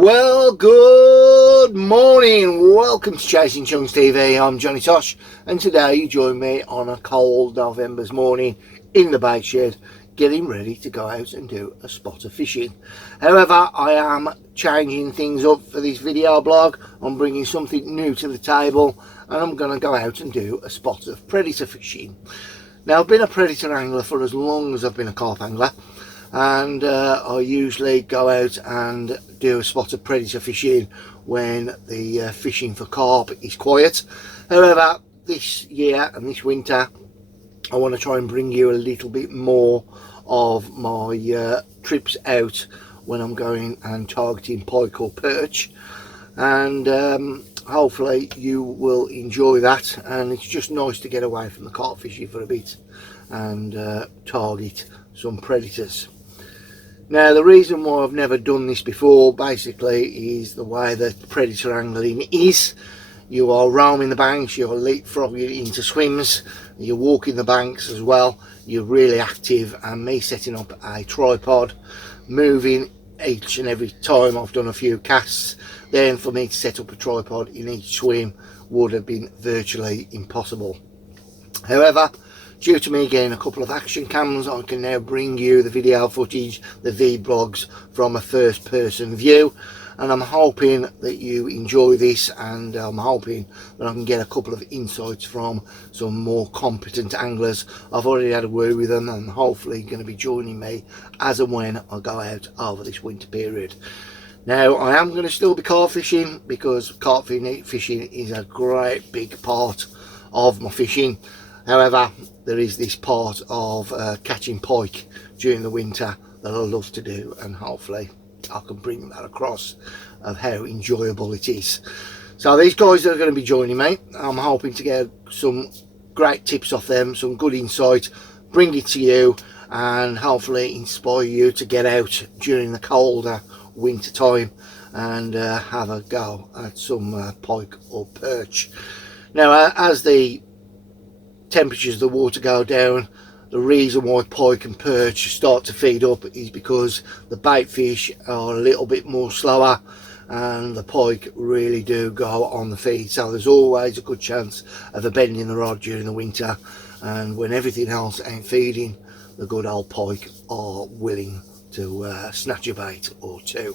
Well, good morning. Welcome to Chasing Chunks TV. I'm Johnny Tosh, and today you join me on a cold November's morning in the bait shed, getting ready to go out and do a spot of fishing. However, I am changing things up for this video blog. I'm bringing something new to the table, and I'm going to go out and do a spot of predator fishing. Now, I've been a predator angler for as long as I've been a carp angler, and I usually go out and do a spot of predator fishing when the fishing for carp is quiet. However, this year and this winter I want to try and bring you a little bit more of my trips out when I'm going and targeting pike or perch, and hopefully you will enjoy that. And it's just nice to get away from the carp fishing for a bit and target some predators. Now, the reason why I've never done this before basically is the way that predator angling is. You are roaming the banks, you're leapfrogging into swims, you're walking the banks as well, you're really active, and me setting up a tripod, moving each and every time I've done a few casts, then for me to set up a tripod in each swim would have been virtually impossible. However, due to me getting a couple of action cams, I can now bring you the video footage, the vlogs from a first person view, and I'm hoping that you enjoy this, and I'm hoping that I can get a couple of insights from some more competent anglers. I've already had a word with them, and hopefully going to be joining me as and when I go out over this winter period. Now, I am going to still be carp fishing, because carp fishing is a great big part of my fishing. However, there is this part of catching pike during the winter that I love to do, and hopefully I can bring that across of how enjoyable it is. So these guys that are going to be joining me, I'm hoping to get some great tips off them, some good insight, bring it to you, and hopefully inspire you to get out during the colder winter time and have a go at some pike or perch. Now, as the temperatures of the water go down, the reason why pike and perch start to feed up is because the bait fish are a little bit more slower, and the pike really do go on the feed. So there's always a good chance of a bend in the rod during the winter, and when everything else ain't feeding, the good old pike are willing to snatch a bait or two.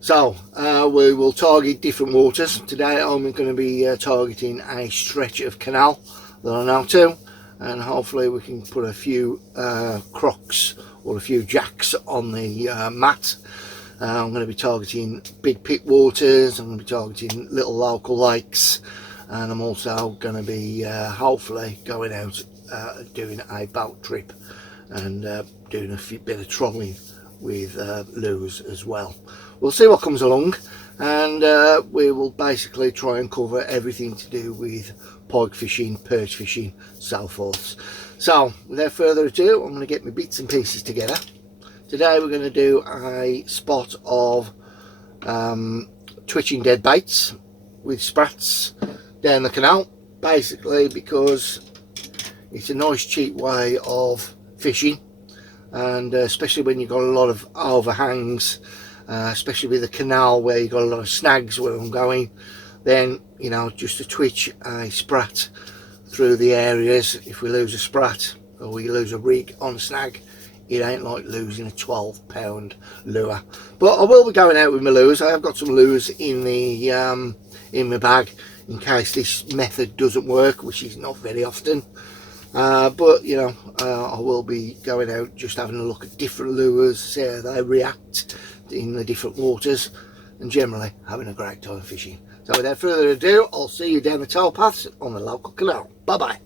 So we will target different waters. Today I'm going to be targeting a stretch of canal that I know to, and hopefully we can put a few crocs or a few jacks on the mat. I'm going to be targeting big pit waters, I'm going to be targeting little local lakes, and I'm also going to be hopefully going out doing a boat trip and doing a bit of trolling with lures as well. We'll see what comes along, and we will basically try and cover everything to do with pike fishing, perch fishing, so forth. So without further ado, I'm going to get my bits and pieces together. Today we're going to do a spot of twitching dead baits with sprats down the canal, basically because it's a nice cheap way of fishing, and especially when you've got a lot of overhangs, especially with the canal where you've got a lot of snags where I'm going, then, you know, just to twitch a sprat through the areas. If we lose a sprat or we lose a rig on a snag, it ain't like losing a 12-pound lure. But I will be going out with my lures. I have got some lures in the in my bag in case this method doesn't work, which is not very often. But you know, I will be going out just having a look at different lures, see how they react in the different waters, and generally having a great time fishing. So without further ado, I'll see you down the towpaths on the local canal. Bye bye.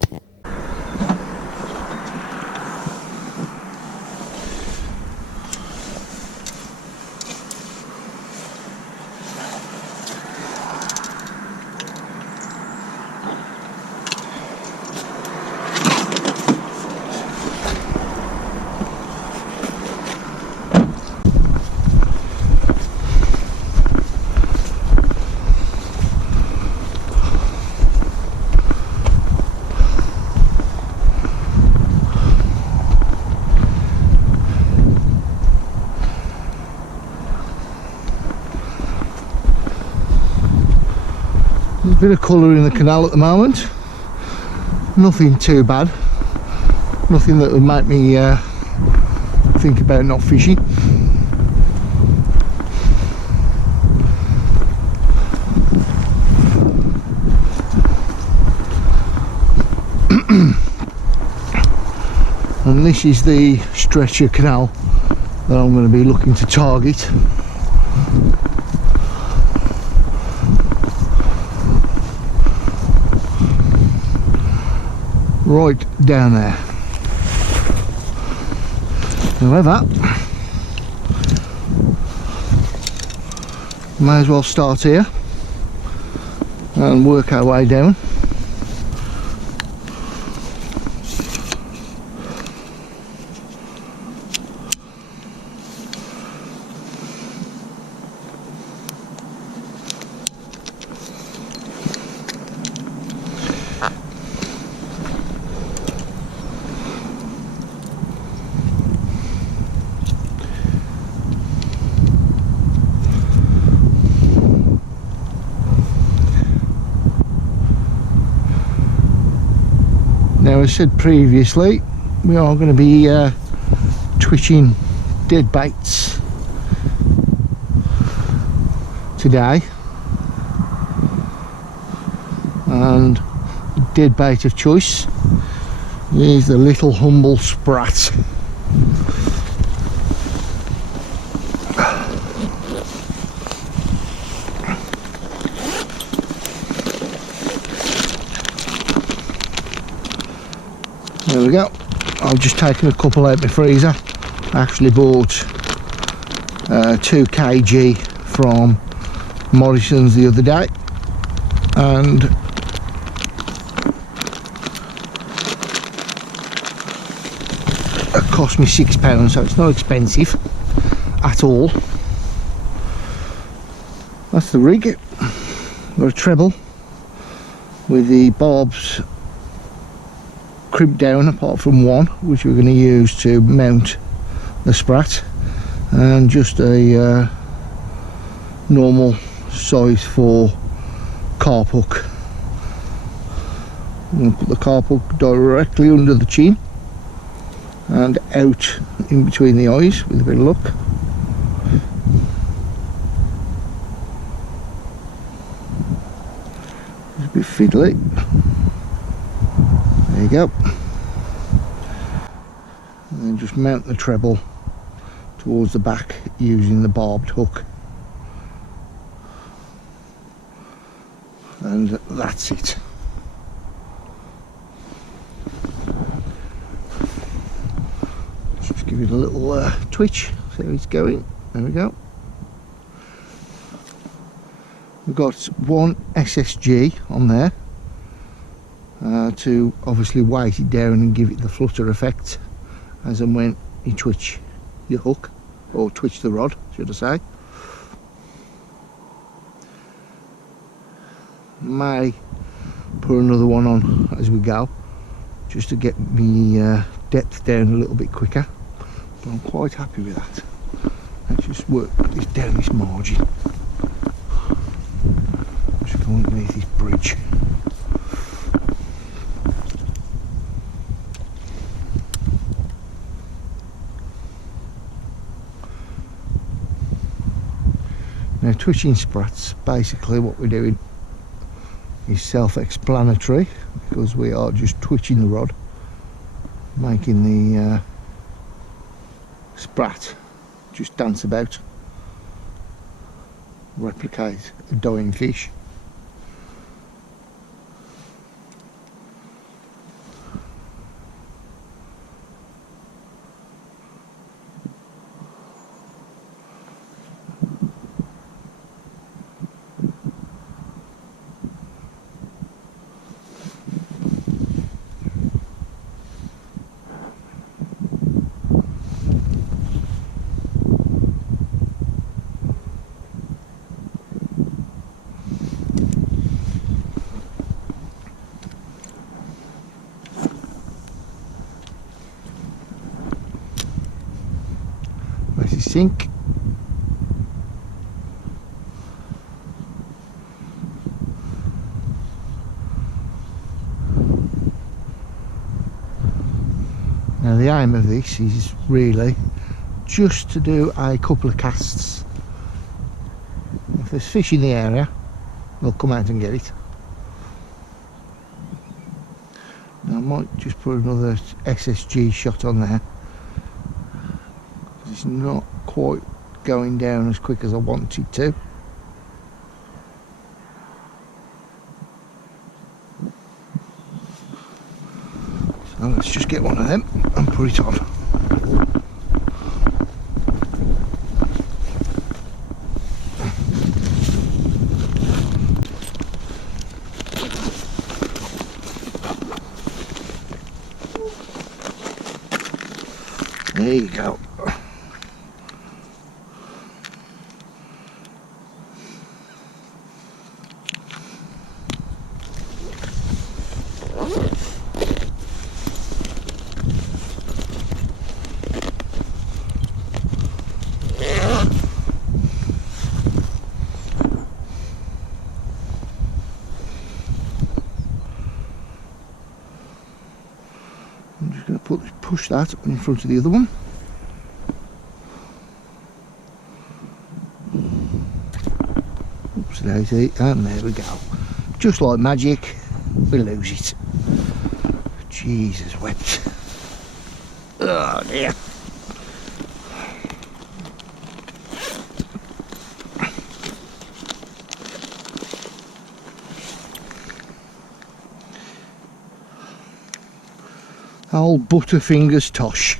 Bit of colour in the canal at the moment. Nothing too bad. Nothing that would make me think about not fishing. And this is the stretch of canal that I'm going to be looking to target. Right down there. However, may as well start here and work our way down. Now, as said previously, we are going to be twitching dead baits today, and dead bait of choice is the little humble sprat. There we go. I've just taken a couple out of my freezer. I actually bought 2 kg from Morrison's the other day, and it cost me £6, so it's not expensive at all. That's the rig. Got a treble with the barbs crimped down apart from one, which we're going to use to mount the sprat, and just a normal size 4 carp hook. I'm going to put the carp hook directly under the chin and out in between the eyes with a bit of luck. It's a bit fiddly. There you go. And then just mount the treble towards the back using the barbed hook. And that's it. Just give it a little twitch, see how it's going. There we go. We've got one SSG on there to obviously weight it down and give it the flutter effect as and when you twitch your hook, or twitch the rod, should I say. May put another one on as we go, just to get the depth down a little bit quicker, but I'm quite happy with that. Let's just work this down this margin. Just go underneath this bridge. Now, twitching sprats, basically what we're doing is self-explanatory, because we are just twitching the rod, making the sprat just dance about, replicate a dying fish. Let it sink. the aim of this is really just to do a couple of casts. If there's fish in the area, they'll come out and get it. Now I might just put another SSG shot on there. It's not quite going down as quick as I want it to. So let's just get one of them and put it on. There you go. I'm just going to push that in front of the other one. Oops, daisy, and there we go. Just like magic, we lose it. Jesus wept. Oh dear. Old Butterfingers Tosh.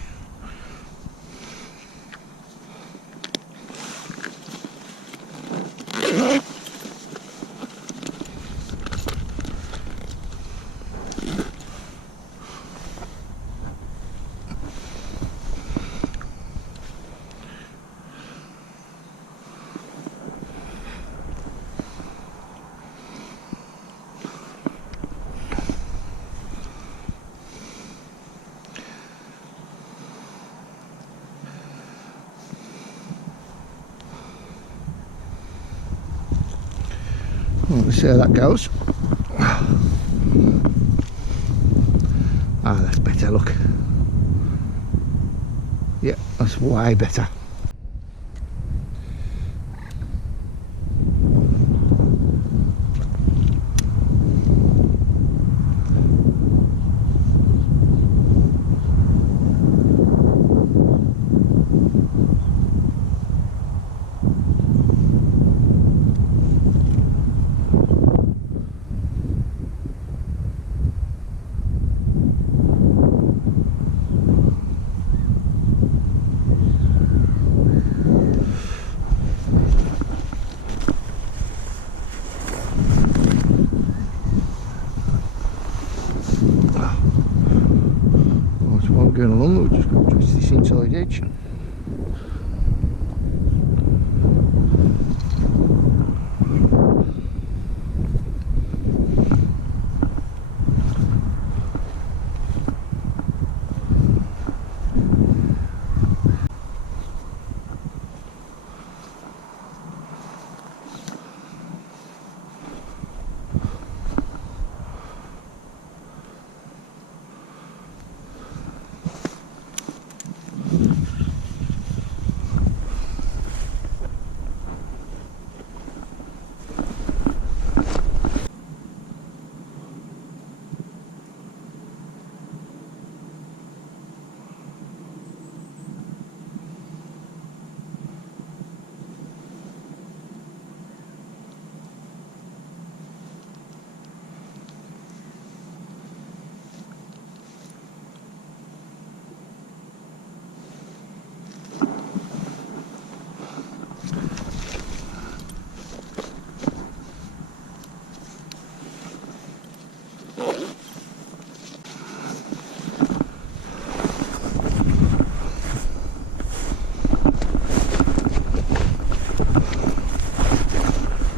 Well, let's see how that goes. Ah, that's better, look. Yeah, that's way better. Going along, we've just got just this inside edge.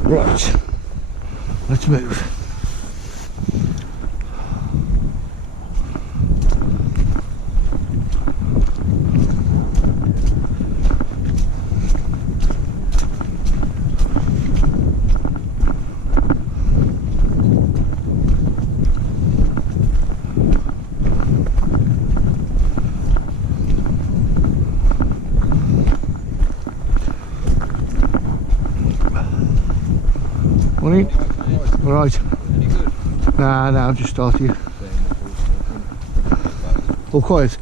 Right, let's move. Morning. Alright. Any good? Nah, I've just started. All quiet?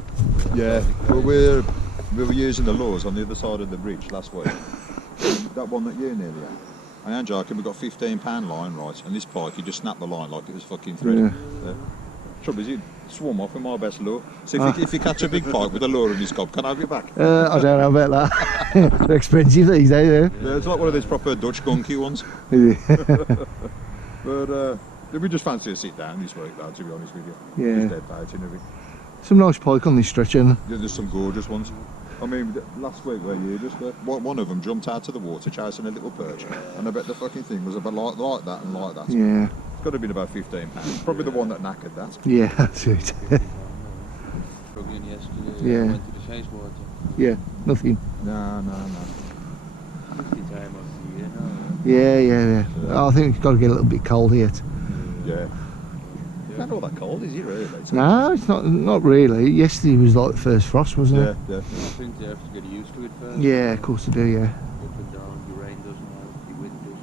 Yeah, but we were using the lures on the other side of the bridge last week. That one that you nearly had. I am joking, we got £15 line, right, and this pike, he just snapped the line like it was fucking thread. Yeah. Trouble is, he'd swum off with my best lure. So if you catch a big pike with a lure in his gob, can I have it back? I don't know about that. They're expensive these days, eh? Yeah, it's like one of these proper Dutch gunky ones. But we just fancy a sit down this week, though, to be honest with you. Yeah. Just dead baiting of it. Some nice pike on this stretch, and There's some gorgeous ones. I mean, last week where you just one of them jumped out of the water chasing a little perch, and I bet the fucking thing was about like that and like that. yeah, It's got to have been about £15. Probably the one that knackered that. yeah, that's it. Struggling yesterday. Yeah. Went to the chase water. Yeah, nothing. No. 50 time of the year, no. Yeah. I think it's got to get a little bit cold yet. Yeah. It's not all that cold, is it really? No, it's not really. Yesterday was like the first frost, wasn't it? Yeah. I think they have to get used to it first. Yeah, of course they do, yeah. Up and down, the rain doesn't help, the wind doesn't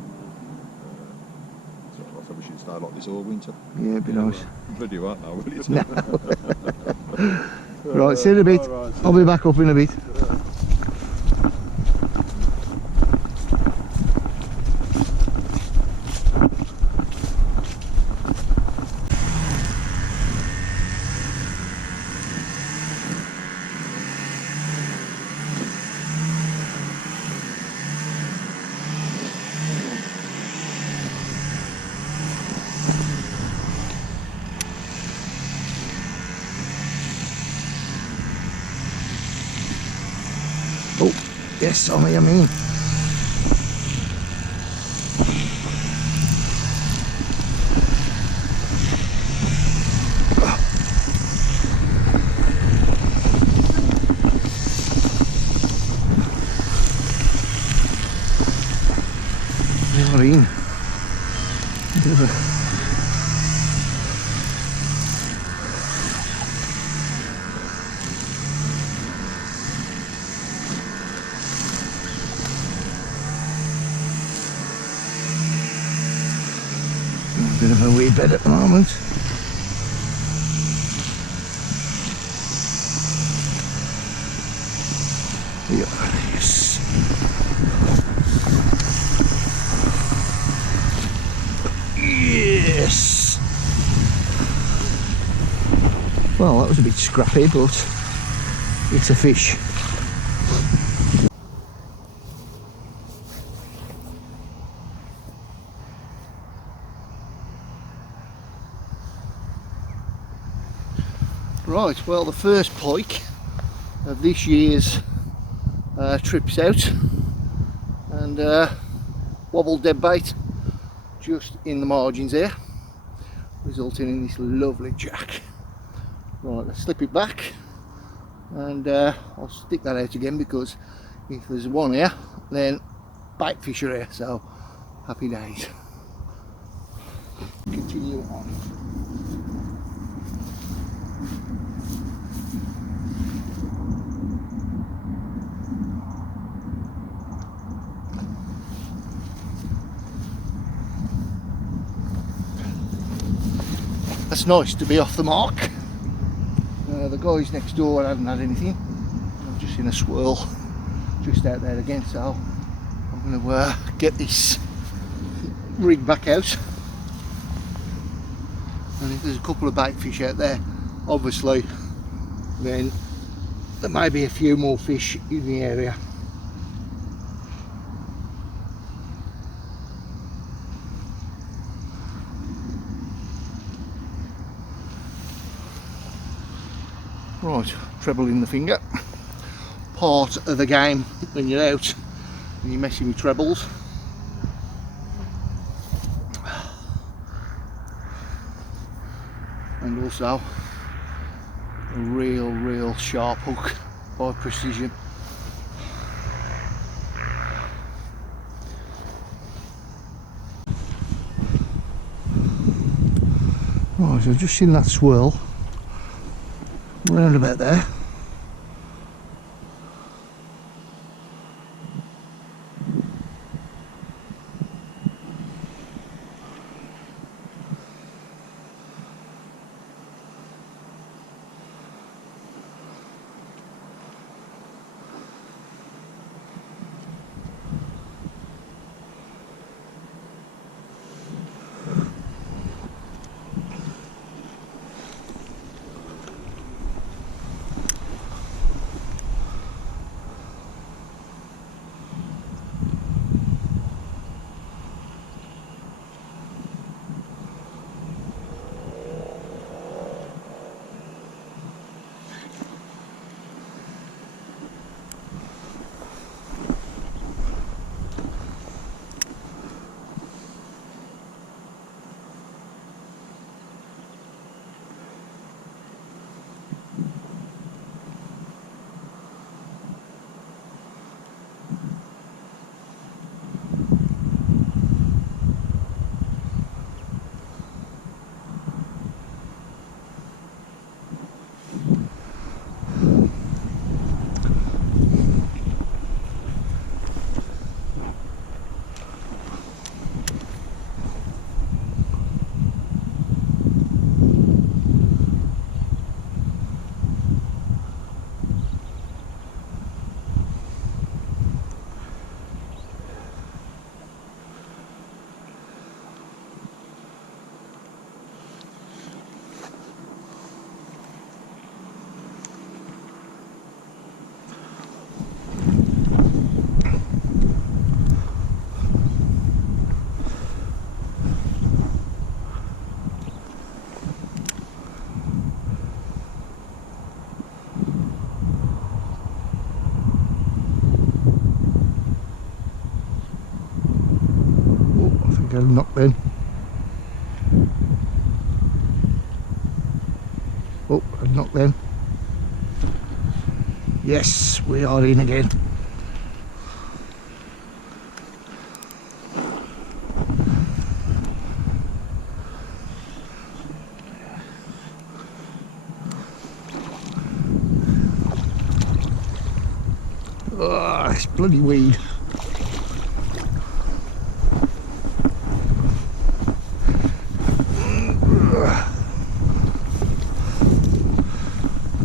help. So I thought we should start like this all winter. Yeah, it'd be nice. Bloody right now, will it? Right, see you in a bit. Alright. I'll be back up in a bit. Oh, yes, I mean. They're in. Bit of a bit of a wee bed at the moment. Yeah, yes. Yes. Well, that was a bit scrappy, but it's a fish. Right, well, the first pike of this year's trips out, and wobbled dead bait just in the margins there, resulting in this lovely jack. Right, let's slip it back, and I'll stick that out again, because if there's one here, then bait fish are here, so happy days. Continue on. That's nice to be off the mark. The guys next door haven't had anything. I'm just in a swirl just out there again, so I'm going to get this rig back out. And if there's a couple of bait fish out there, obviously, then there may be a few more fish in the area. Right, treble in the finger. Part of the game when you're out and you're messing with trebles. And also a real sharp hook by Precision. Right, so I've just seen that swirl round about there. Get a knock then. Oh, a knock then. Yes, we are in again. Oh, it's bloody weed.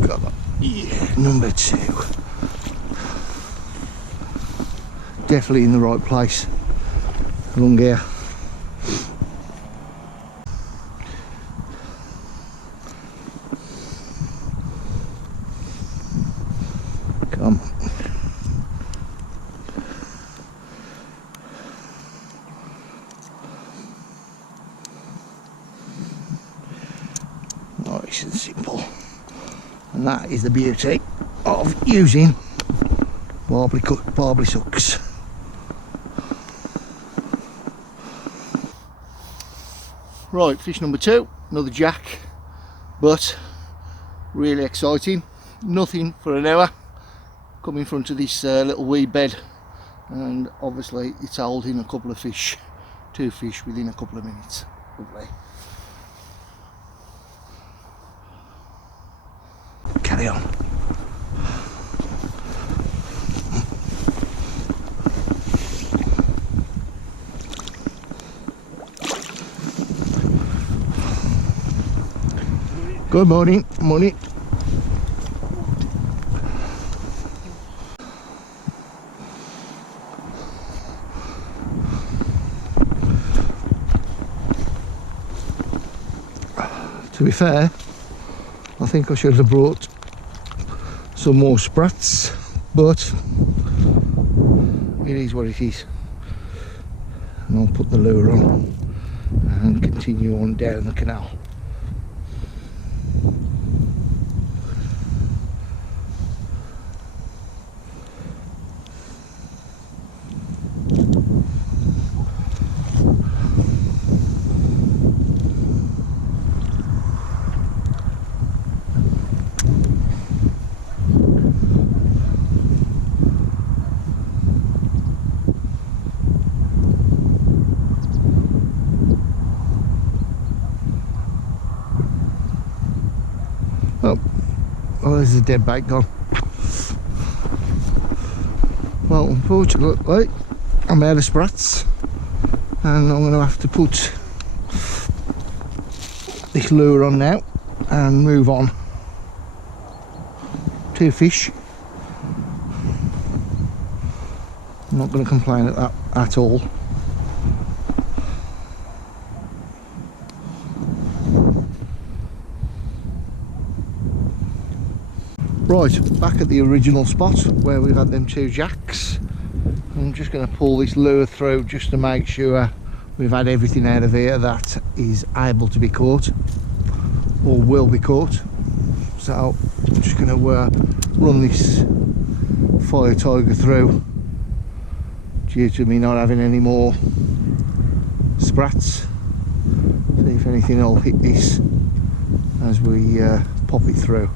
Come on. Yeah, number 2. Definitely in the right place. Along here. Come. Nice and simple. And that is the beauty of using barbly sucks. Right, fish number 2, another jack, but really exciting. Nothing for an hour. Come in front of this little weed bed, and obviously it's holding a couple of fish, 2 fish within a couple of minutes. Lovely. Carry on. Good morning, morning. To be fair, I think I should have brought some more sprats, but it is what it is. And I'll put the lure on and continue on down the canal. Oh, there's a dead bait gone. Well, unfortunately, I'm out of sprats, and I'm going to have to put this lure on now and move on. 2 fish. I'm not going to complain at that at all. Right, back at the original spot where we've had them 2 jacks. I'm just going to pull this lure through just to make sure we've had everything out of here that is able to be caught or will be caught. So I'm just going to run this fire tiger through due to me not having any more sprats. See if anything will hit this as we pop it through.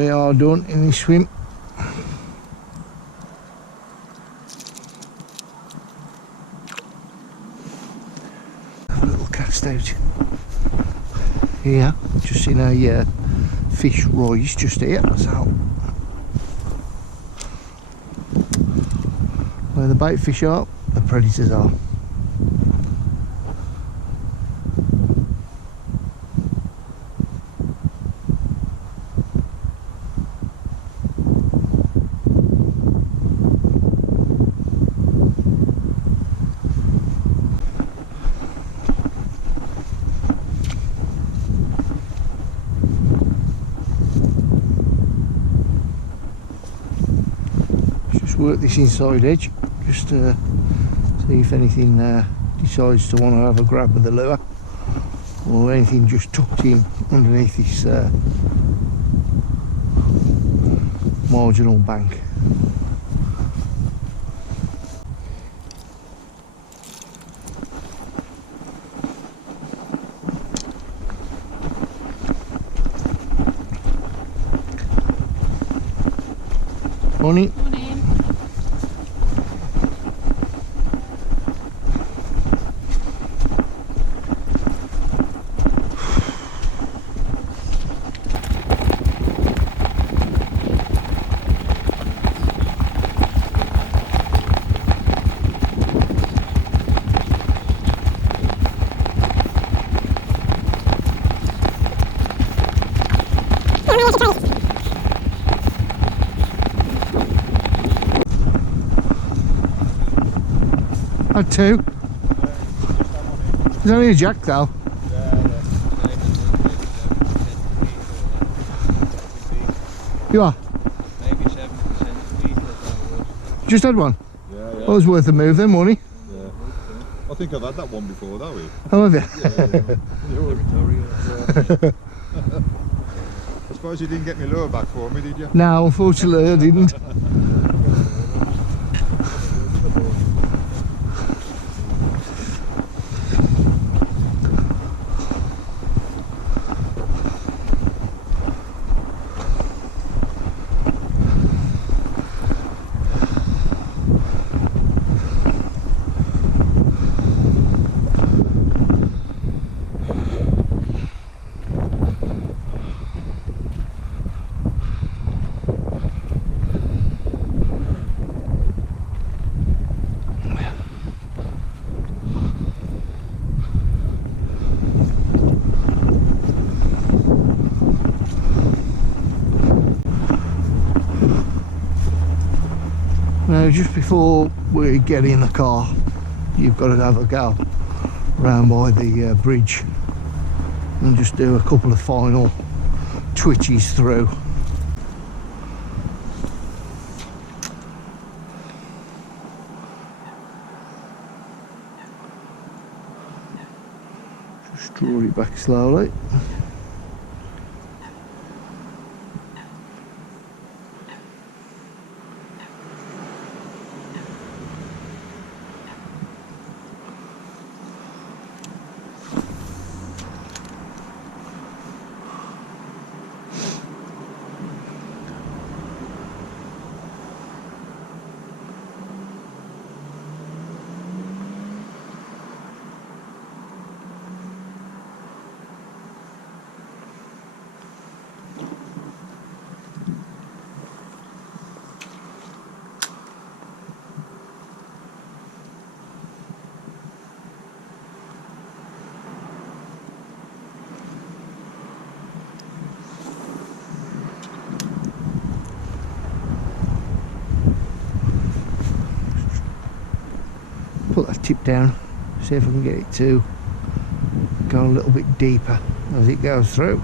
We are done in this swim. Have a little cast out here, just in a fish rise just here, so where the bait fish are, the predators are. Work this inside edge just to see if anything decides to want to have a grab of the lure, or anything just tucked in underneath this marginal bank. Morning. Had two. There's only a jack though. You are? Maybe 70%. Just had one? Yeah. Well, it was worth a move then, wasn't he? Yeah. I think I've had that one before, though. How have you? Yeah. I suppose you didn't get my lure back for me, did you? No, unfortunately I didn't. Now, just before we get in the car, you've got to have a go round by the bridge and just do a couple of final twitches through. Just draw it back slowly. Put that tip down, see if I can get it to go a little bit deeper as it goes through.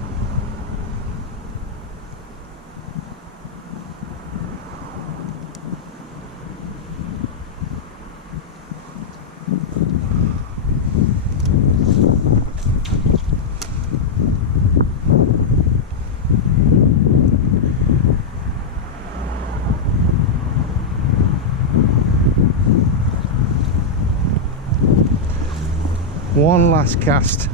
One last cast.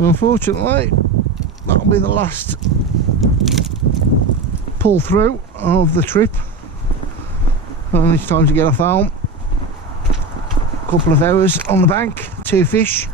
And unfortunately that'll be the last pull through of the trip, and it's time to get off home. A couple of hours on the bank, 2 fish.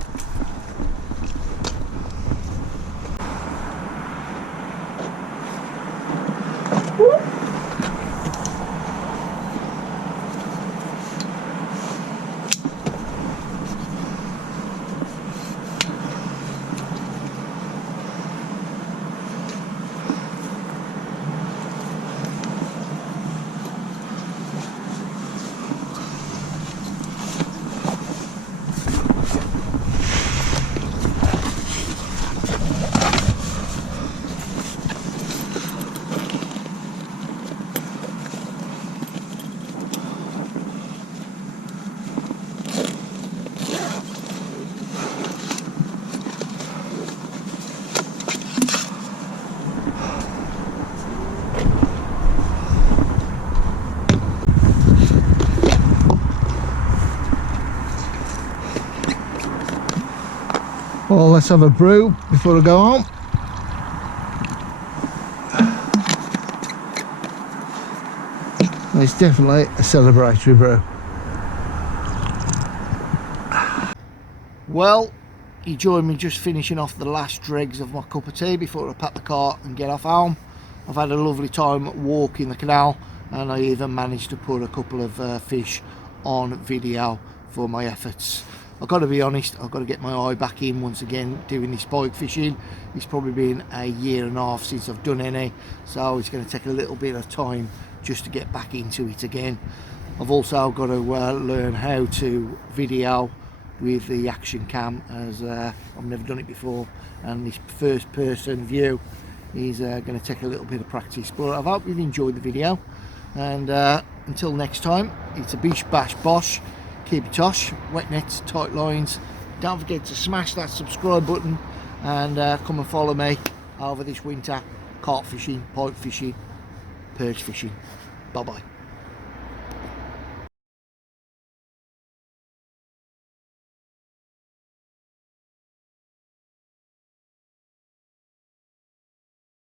Well, let's have a brew before I go home. It's definitely a celebratory brew. Well, you join me just finishing off the last dregs of my cup of tea before I pack the car and get off home. I've had a lovely time walking the canal, and I even managed to put a couple of fish on video for my efforts. I've got to be honest, I've got to get my eye back in once again doing this pike fishing. It's probably been a year and a half since I've done any, so it's going to take a little bit of time just to get back into it again. I've also got to learn how to video with the action cam, as I've never done it before, and this first person view is going to take a little bit of practice. But I hope you've enjoyed the video, and until next time, it's a bish bash bosh. Keep it tosh, wet nets, tight lines. Don't forget to smash that subscribe button, and come and follow me over this winter, carp fishing, pike fishing, perch fishing. Bye bye.